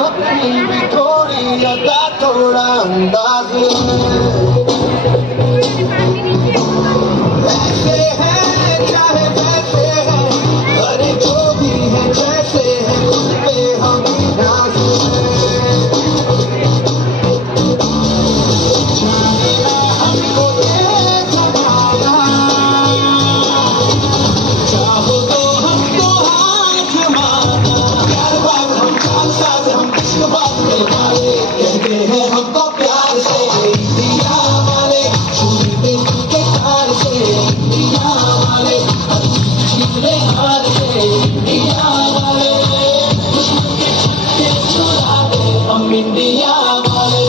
अपनी भी थोड़ी अदा थोड़ा अंदाज ऐसे हैं चाहे वैसे हैं, अरे जो भी है जैसे है उस पे हम नाज जानेगा हमको ये जमाना, चाहो तो हमको हाथ माना। प्यार बात हम चाल साज हम इश्क बात में वाले, कहते हैं हमको प्यार से इंडिया वाले, छूटे के तार से इंडिया वाले, छीने हार से इंडिया वाले, छुड़ा दे हम इंडिया वाले,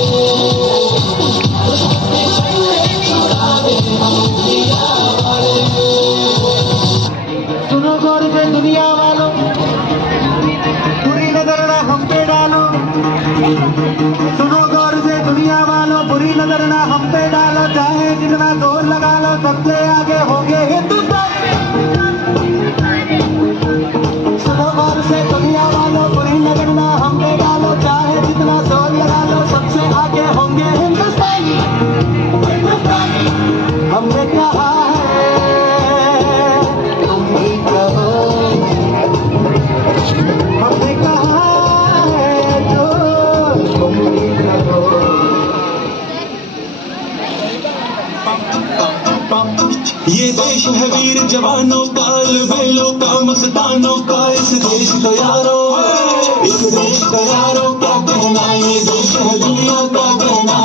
छुड़ा दे हम इंडिया वाले। सुनो गौर से दुनिया वालों, बुरी नजर ना हम पे डालो। सुनो गौर से दुनिया वालों, बुरी नजर ना हम पे डालो, चाहे जितना जोर लगा लो सबसे आगे होंगे हिंदुस्तान। सुनो गौर से दुनिया वालों, बुरी नजर ना हम पे डालो, चाहे जितना जोर लगा लो सबसे आगे होंगे हिंदुस्तान। हमने कहा है तुम भी कहो, हमने कहा है जो तुम भी कहो। ये देश है वीर जवानों का, अलबेलों का, मस्तानों का, इस देश का यारों, इस देश का यारों क्या कहना, ये देश है दुनिया का कहना।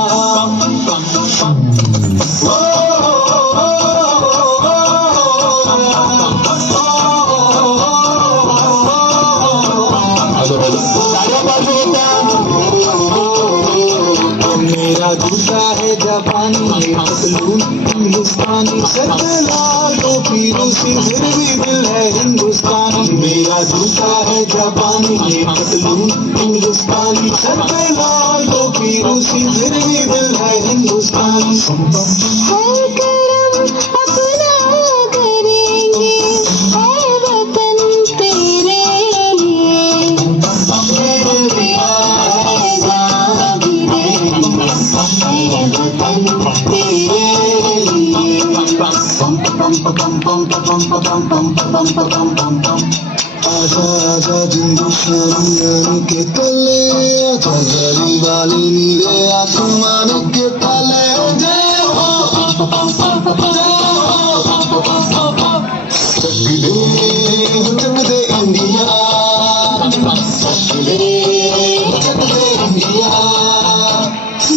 मेरा जूता है जापानी, ये पतलून हिंदुस्तानी, सर पे लाल टोपी रूसी, फिर भी दिल है हिंदुस्तानी। मेरा जूता है जापानी, ये पतलून हिंदुस्तानी, सर पे लाल टोपी रूसी, फिर भी दिल है हिंदुस्तानी। हर करम अपना करेंगे, है वतन तेरे लिए, है जान भी देंगे, है वतन तेरे लिए। आजा आजा हिंदुस्तान के तले, आजा गली वाले नीले आसमान के तले, जय हो चक दे इंडिया, चक दे इंडिया।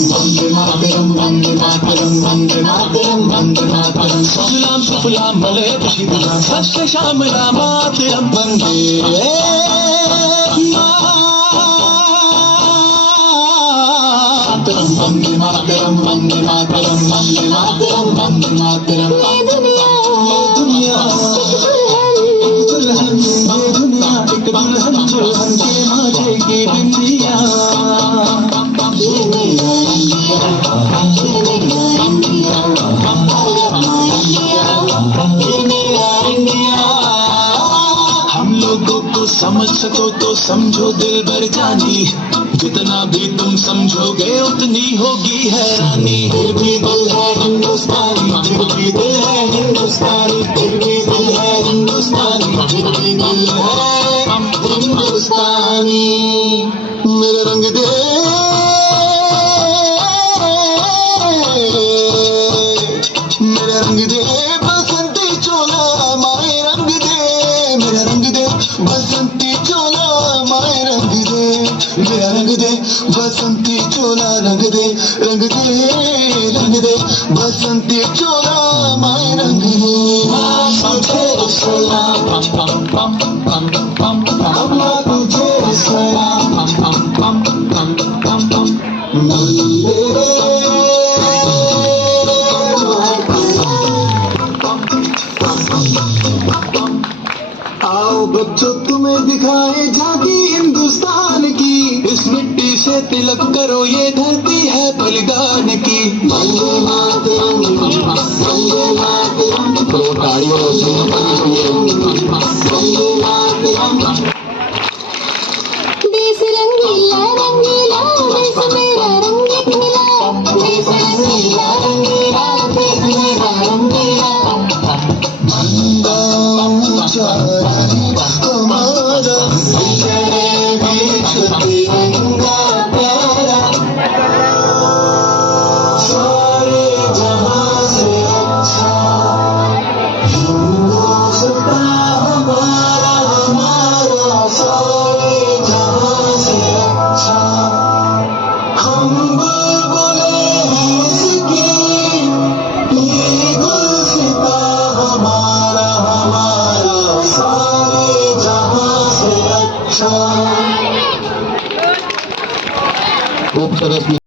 वंदे मातरम वंदे मातरम वंदे मातरम वंदे मातरम, सुजलाम सुफलाम मलयज शीतलाम, सस्य श्यामलाम मातरम वंदे मातरम, वंदे मातरम वंदे मातरम वंदे मातरम वंदे मातरम। ये दुनिया एक दुल्हन, ये दुनिया एक दुल्हन, दुल्हन के माथे की बिंदिया। ये मेरा इंडिया, ये मेरा इंडिया, ये मेरा इंडिया। हम लोगों को समझ सको तो समझो दिल भर जानी, जितना भी तुम समझोगे उतनी होगी हैरानी। फिर भी दिल है हिंदुस्तानी, फिर भी दिल है हिंदुस्तानी, फिर भी दिल है हिंदुस्तानी, फिर भी दिल है हिंदुस्तानी। मेरे रंग दे, मेरा रंग दे बसंती चोला, माए रंग दे, मेरा रंग दे बसंती चोला, माए रंग दे, मेरा रंग दे बसंती चोला, रंग दे, रंग दे, रंग दे बसंती चोला, माए रंग दे। तुझे सलाम, पम पम पम पम पम, अम्मा तुझे सलाम, पम पम पम पम पम पम। आओ बच्चों तुम्हें दिखाए झांकी हिंदुस्तान की, इस मिट्टी से तिलक करो ये धरती है बलिदान की। वंदे मातरम, वंदे मातरम, तो तालियों से वंदे मातरम। देश रंगीला सरस